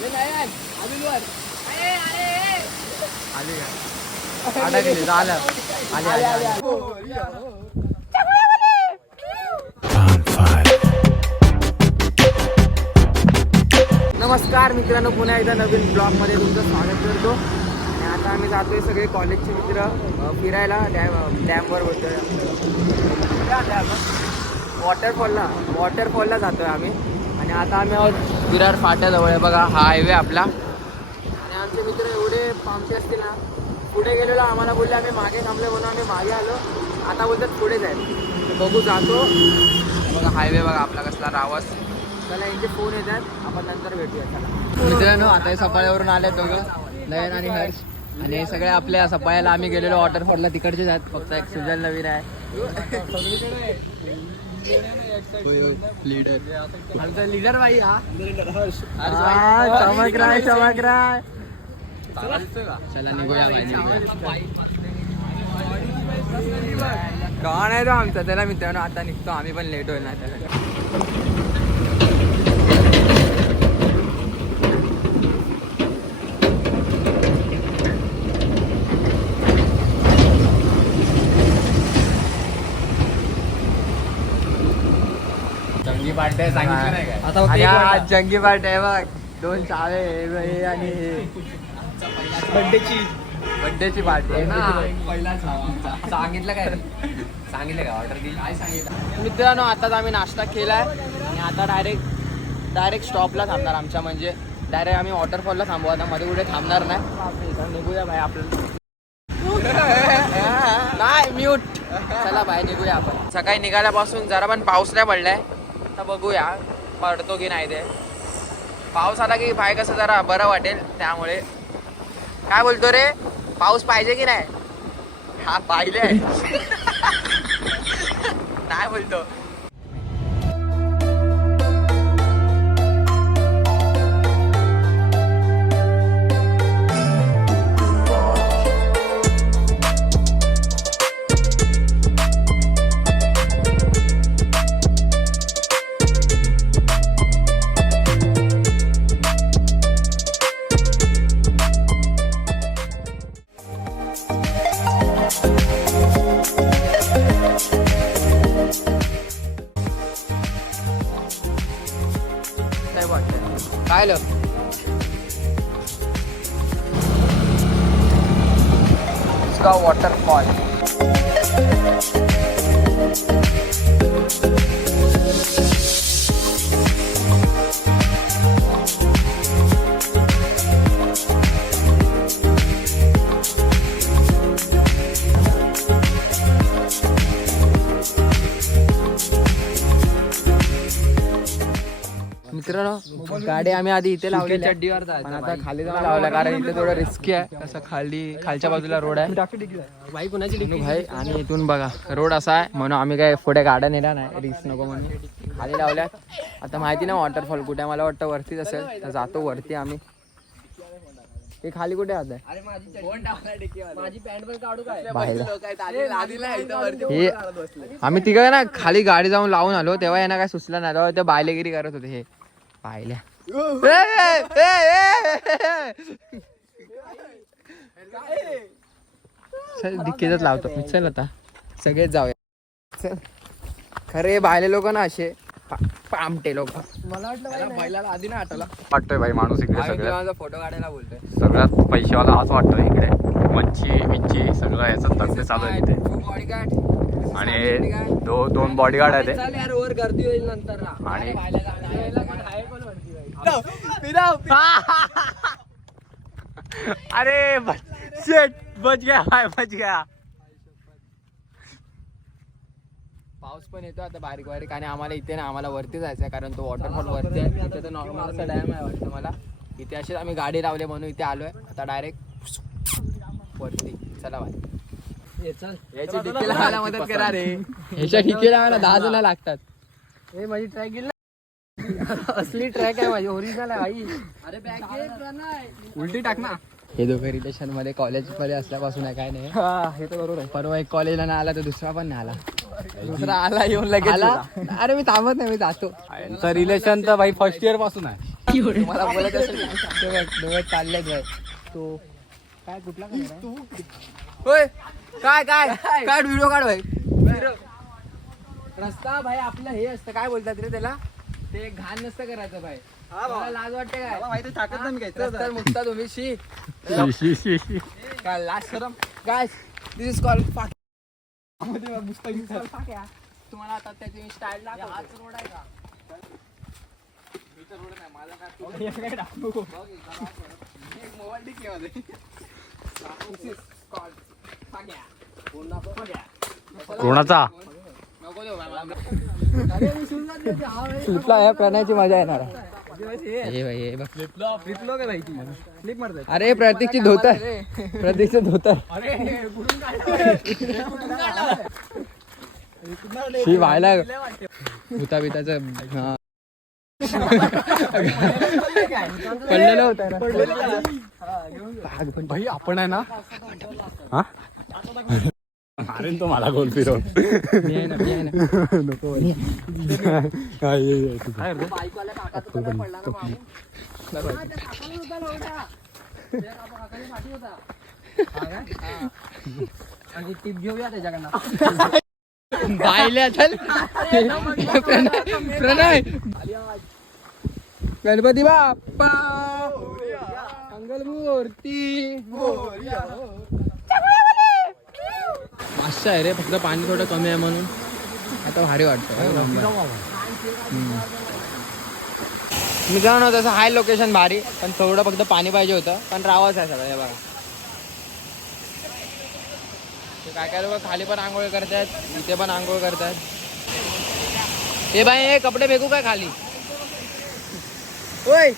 नमस्कार मित्रांनो, पुन्हा एकदा नवीन ब्लॉग मध्ये तुमचं स्वागत करतो. आणि आता आम्ही जातोय सगळे कॉलेजचे मित्र फिरायला डॅमवर बोलतोय, वॉटरफॉलला जातोय आम्ही. आणि आता आम्ही आहोत विरार फाट्याजवळ आहे बघा, हा हायवे आपला. आणि आमचे मित्र एवढे पामचे असतील ना, पुढे गेलेलो आम्हाला बोलले आम्ही मागे थांबले म्हणून आम्ही मागे आलो. आता बोलतात पुढे जाईल, बघू जातो. बघा हायवे बघा आपला कसला रावस. त्याला यांचे फोन येतात, आपण नंतर भेटूया. चला मित्रांनो, आता सफाळ्यावरून आले दोघं, नयन आणि हर्ष. आणि हे सगळे आपल्या सफाळ्याला आम्ही गेलेलो वॉटरफॉलला, तिकडचेच आहेत. फक्त एक सुजल नवीन आहे, आमचा लीडर भाई. हा चमक राय. चला निघूया भाई, कोण आहे तो आमचा. त्याला मित्रांनो आता निघतो आम्ही, पण लेट होईल ना त्याला. जंगी पार्टी आहे, सांगितलं नाही काय? आता जंगी पार्टी आहे बघ, 2 चावे आणि बड्डेची पार्टी आहे ना. सांगितलं काय? सांगितलं का? ऑर्डर दिली काय सांगितलं मित्रांनो. आताच आम्ही नाश्ता केलाय आणि आता डायरेक्ट स्टॉपला थांबणार आमच्या, म्हणजे डायरेक्ट आम्ही वॉटरफॉलला थांबू. आता मध्ये कुठे थांबणार नाही. निघूया भाई आपल्याला. नाही म्यूट. चला बाहेर निघूया आपण. सकाळी निघाल्यापासून जरा पण पाऊस नाही पडलाय. आता बघूया पडतो की नाही ते. पाऊस आला की बाय कसं जरा बरं वाटेल. त्यामुळे काय बोलतो रे, पाऊस पाहिजे की नाही? हा पाहिले नाही बोलतो. काय इसका वॉटरफॉल. मित्रांनो, गाडी आम्ही आधी इथे लावली चड्डीवर, पण आता खाली जाऊन लावल्या कारण इथे थोडं रिस्की आहे. कसं खालच्या बाजूला रोड आहे भाई. आणि इथून बघा रोड असा आहे, म्हणून आम्ही काय पुढे गाड्या नेल्या नाही, रिस्क नको म्हणून खाली लावल्यात. आता माहिती ना वॉटरफॉल कुठे, मला वाटतं वरतीच असेल, तर जातो वरती आम्ही. ते खाली कुठे आता हे आम्ही तिघं ना खाली गाडी जाऊन लावून आलो, तेव्हा यांना काय सुचलं नाही, तेव्हा ते बायलेगिरी करत होते. हे पाहिल्या डिक्कीतच लावतो मी. चल आता सगळेच जाऊया. चल, खरे बायले लोक ना असे पामटे लोक. मला वाटलं बैलाला आधी नाही आठवला. वाटतोय भाई माणूस इकडे सगळ्यात फोटो काढायला बोलतोय. सगळ्यात पैशावाला हाच वाटतोय इकडे. मच्छी सगळं याचं धंदे चालू आहे इथे. आणि दोन बॉडीगार्ड आहेत वर गर्दी होईल नंतर. आणि अरे बच गया. पाऊस पण येतो आता बारीक बारीक. आणि आम्हाला इथे ना आम्हाला वरती जायचं आहे, कारण तो वॉटरफॉल वरती आहे. इथे तर नॉर्मल असा डॅम आहे वाटतं मला. इथे अशीच आम्ही गाडी लावली म्हणून इथे आलोय. आता डायरेक्ट वरती. चला बाय. याची डिक्की लावायला मदत करा रे. याच्या डिक्की लावायला 10 जण लागतात. हे माझी ट्रॅक गेली, असली ट्रॅक आहे माझी, ओरिजिनल आहे भाई. अरे बॅग उलटी टाक ना. हे दोघं रिलेशन मध्ये कॉलेज मध्ये असल्यापासून आहे, काय नाही. हे तर बरोबर आहे. परवा एक कॉलेजला नाही आला तर दुसरा पण नाही आला. दुसरा आला येऊन लगेच आला. अरे मी थांबत नाही, मी जातो. रिलेशन तर भाई फर्स्ट इयर पासून आहे. तुम्हाला बोलत असेल डोळ्यात चाललेच आहे तो काय कुठला तू होय काय काय काय व्हिडिओ काढ भाई रस्ता भाई आपलं हे असतं काय बोलतात रे त्याला ते घाण नसतं करायचं भाई मला लाज वाटते काय माहिती टाकत नाही रस्त्यावर मुक्ता तुम्ही शी काय लाज शरम काय दिस इज कॉल तुम्हाला आता त्याची स्टाईल हाच रोड आहे का रोड नाही माझा मोबाईल कोणाचा प्रणयची मजा येणार अरे प्रतीकची धोतर प्रतीकचे धोतर ही व्हायला भूता बिताचं पडलेलं होतं भाई आपण आहे ना हा मारेन तो मला गोल फिरव नको टिप घेऊया त्याच्याकडनं बायल्या चल प्रणय गणपती बाप्पा मंगलमूर्ती पाचशे आहे रे फक्त पाणी थोडं कमी आहे म्हणून आता भारी वाटतं मी जाऊन होतं तसं हाय लोकेशन भारी पण थोडं फक्त पाणी पाहिजे होतं पण रावाच आहे सगळं हे बघा काय काय लोक खाली पण आंघोळ करतात इथे पण आंघोळ करतात हे बाई हे कपडे फेकू काय खाली ओय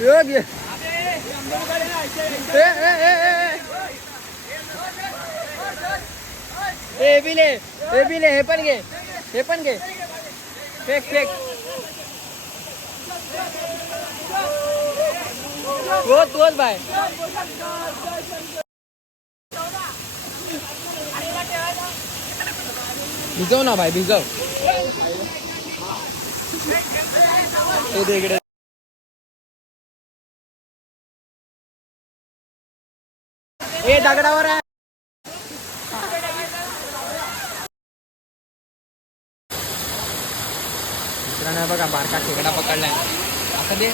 योग्य हे बिले हे पण घे फेक हो तोच बाय भिजव ना भाई भिजव इकडे ए दगडावर आहे मित्रांनो बघा बारका खेकडा पकडलाय असं दे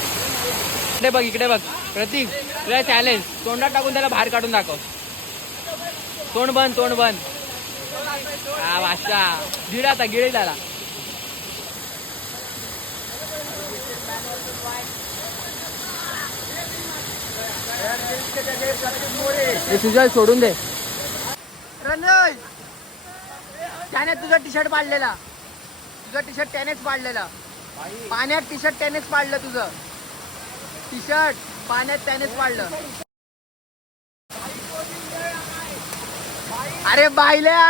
इकडे बघ प्रतीक तुला चॅलेंज तोंडात टाकून त्याला बाहेर काढून दाखव तोंड बंद हा वाचा गिळ आता गिळी त्याला तुझ्या सोडून दे रणय त्याने तुझा टी शर्ट पाडलेला त्यानेच पाडलेला पाण्यात टी शर्ट त्यानेच पाडलं तुझं टी शर्ट पाण्यात त्यानेच पाडलं अरे बायल्या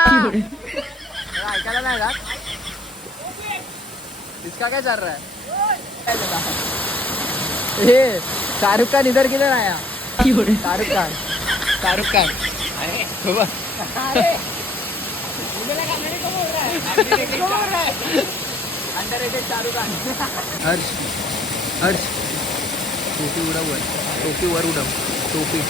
ऐकायला नाही का इसका क्या चल रहा है हे शाहरुख खान इधर किधर आया शाहरुख खान अंडररेटेड शाहरुख खान हर्ष टोपी उडव टोपी वर उडव टोपी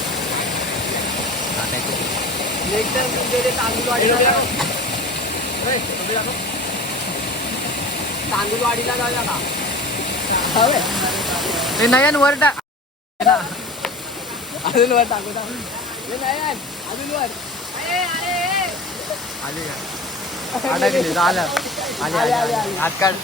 तांदूळवाडीला जाऊया का हे नयन वर अजून वर टाकू हे नयन अजून वर आले अडकले झालं आले हात काढ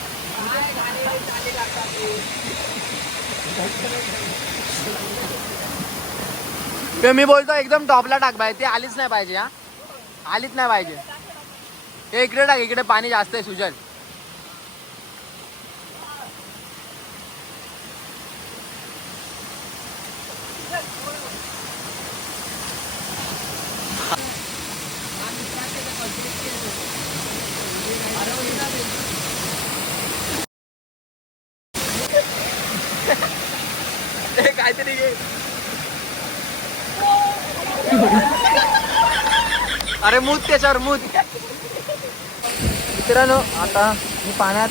मी बोलतो एकदम टॉपला टाक बाय ती आलीच नाही पाहिजे हा आलीच नाही पाहिजे हे इकडे टाक इकडे पाणी जास्त आहे सुजल काहीतरी घे अरे मूत त्याच्यावर मूत मित्रांनो आता मी पाण्यात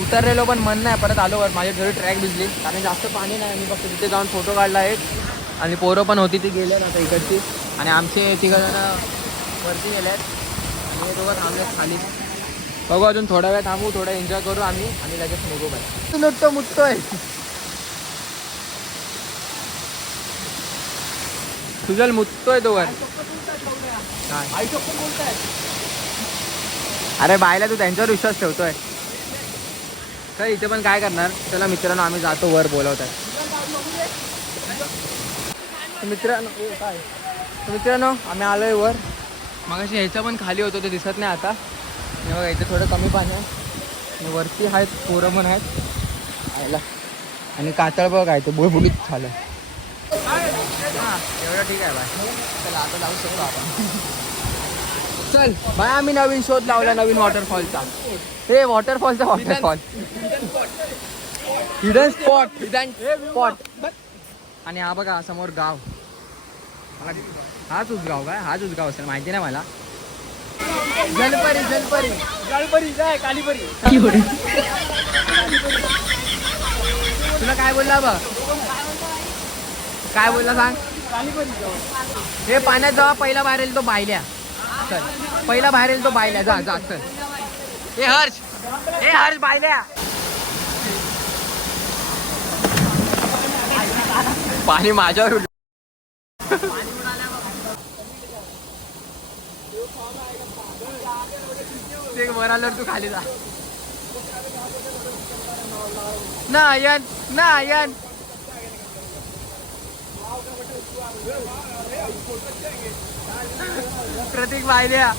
उतरलेलो पण मन नाही, परत आलो वर. माझी थोडी ट्रॅक भिजली कारण जास्त पाणी नाही. मी फक्त तिथे जाऊन फोटो काढला एक, आणि पोरं पण होती ती गेले आता इकडची, आणि आमचे तिघजण वरती गेलेत आणि हे दोघं थांबलेत खाली. बघू अजून थोडा वेळ थांबू, थोडा एन्जॉय करू आम्ही आणि लगेच निघू बाई. लुटतो मुटतोय सुजल, मुततोय तो वर. अरे बायला तू त्यांच्यावर विश्वास ठेवतोय तर इथे पण काय करणार. चला मित्रांनो आम्ही जातो वर, बोलवतात मित्रांनो आम्ही आलोय वर. मगाशी ह्याचं पण खाली होतो ते दिसत नाही आता. हे बघा इथे थोडं कमी पाणी आहे आणि वरती आहेत पोरं पण आहेत आयला. आणि कातळ बघ काय ते बुडबुडीत झालं. हां एवढं ठीक आहे बाय. चला आता जाऊ शकतो आपण. चल बाय, आम्ही नवीन शोध लावला नवीन वॉटरफॉलचा. हे वॉटरफॉलचा वॉटरफॉल, हिडन स्पॉट. आणि हा बघा समोर गाव. मला हाच उसगाव काय, हाच उसगाव असेल माहिती नाही मला. जलपरी जाय कालीपरी. तुला काय बोलला बघ, काय बोलला सांग. हे पाण्यात जेव्हा पहिला बाहेर येईल तो बायल्या. चल पहिला बाहेर येईल तो बायल्या. जा जा चल. हे हर्ष बायल्या. पाणी माझ्यावर उडलं. ते वर आल्यावर तू खाली जा. नायन प्रतीक बायल्या,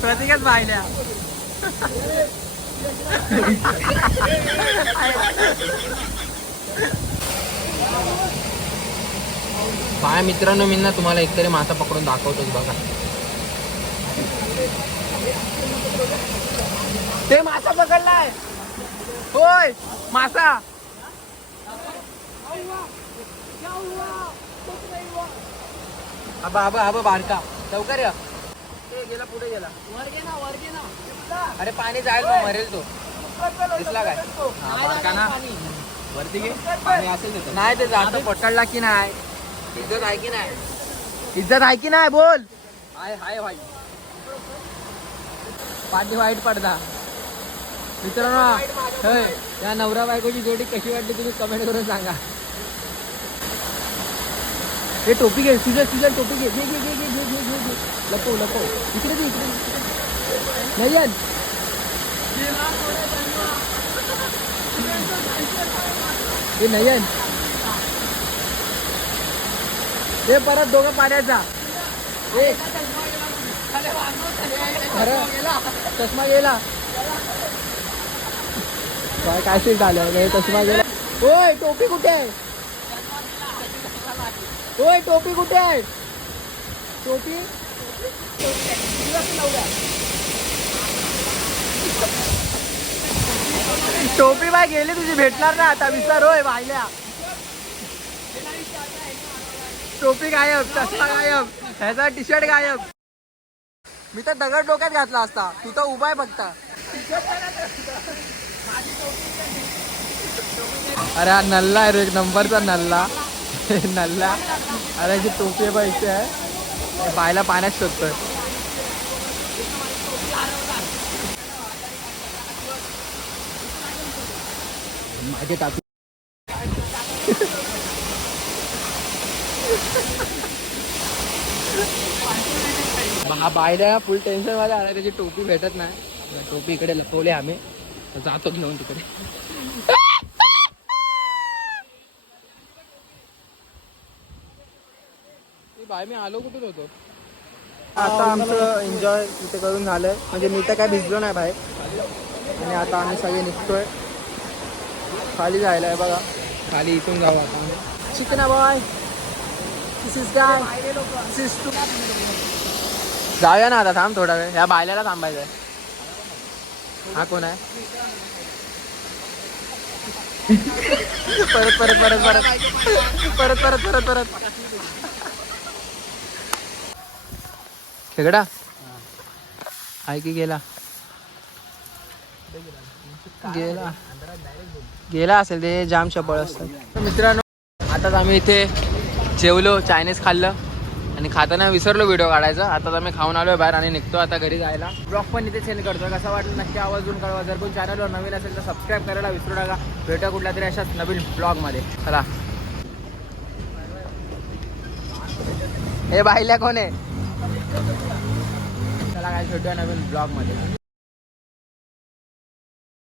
प्रतीकच बायल्या. बाय मित्रांनो, मी ना तुम्हाला एकतरी मासा पकडून दाखवतोच बघा. ते मासा पकडलाय. होय मासा. आबा आबा आबा बारका लवकर या. ते गेला पुढे गेला. अरे पाणी जाईल मग मरेल तो. दिसला काय बारका ना वरती घे. पाणी असेल नाही ते जातो. पकडला की नाही. इज्जत आहे की नाही, इज्जत आहे की नाही बोल. हाय भाई पाठी वाईट पडदा. मित्रांनो या नवरा बायकोची जोडी कशी वाटली तुम्ही कमेंट करून सांगा. हे टोपी घे तुझ्या टोपी घे. लपो इकडे नयन. हे नयन हे परत दोघं पाण्याचा. चष्मा गेला काय सीट झालं. चष्मा गेला. होय टोपी कुठे आहे. होय टोपी कुठे आहे. टोपी टोपी बाय गेली तुझी, भेटणार ना आता. विसर होय बायल्या. टोपी गायब, चष्मा गायब, ह्याचा टी शर्ट गायब. मी तर दगड डोक्यात घातला असता. तू तर उभा आहे फक्त. अरे हा नल्ला आहे रे, एक नंबरचा नल्ला. नल्ला. अरे जी टोपी पैसे आहे बायला पाण्यात शोधतोय. माझे टाकू. हा बायला फुल टेन्शन मध्ये आला. त्याची टोपी भेटत नाही. टोपी इकडे लपवली आम्ही. जातो घेऊन तिकडे. बाय मी आलो कुठून होतो. आता आमचं एन्जॉय इथे करून झालंय. म्हणजे मी तर काय भिजलो नाही बाहेर. आणि आता आम्ही सगळे निघतोय खाली जायला. आहे बघा खाली इथून जाऊ आता. चिकना boy this is guy this is too. जाऊया ना आता. थांब थोडा वेळ. ह्या बायल्याला थांबायचं आहे. हा कोण आहे. परत परत परत परत परत परत परत परत खेकडा आहे की गेला. गेला गेला असेल ते जाम चपळ असतं. तर मित्रांनो आताच आम्ही इथे जेवलो, चायनीज खाल्लं आणि खाताना विसरलो व्हिडिओ काढायचा. आताच आम्ही खाऊन आलोय बाहेर आणि निघतो आता घरी जायला. ब्लॉग पण इथे सेंड करतो. कसा वाटलं नक्की आवाजून कळवा. जर कोण चॅनलवर नवीन असेल तर सबस्क्राईब करायला विसरू नका. भेटा कुठल्या तरी अशाच नवीन ब्लॉगमध्ये. चला. हे बाईला कोण आहे? चला काय भेटूया नवीन ब्लॉगमध्ये.